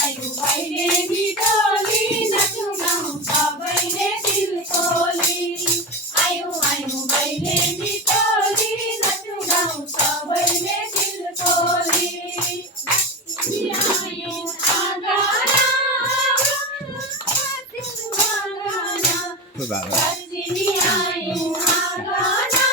आयु भैलेनी टोली नाच्नु गाउँ सबैले दिल खोली आयु भैलेनी टोली नाच्नु गाउँ सबैले दिल खोली आयु आँगना Good bad. आयु आँगना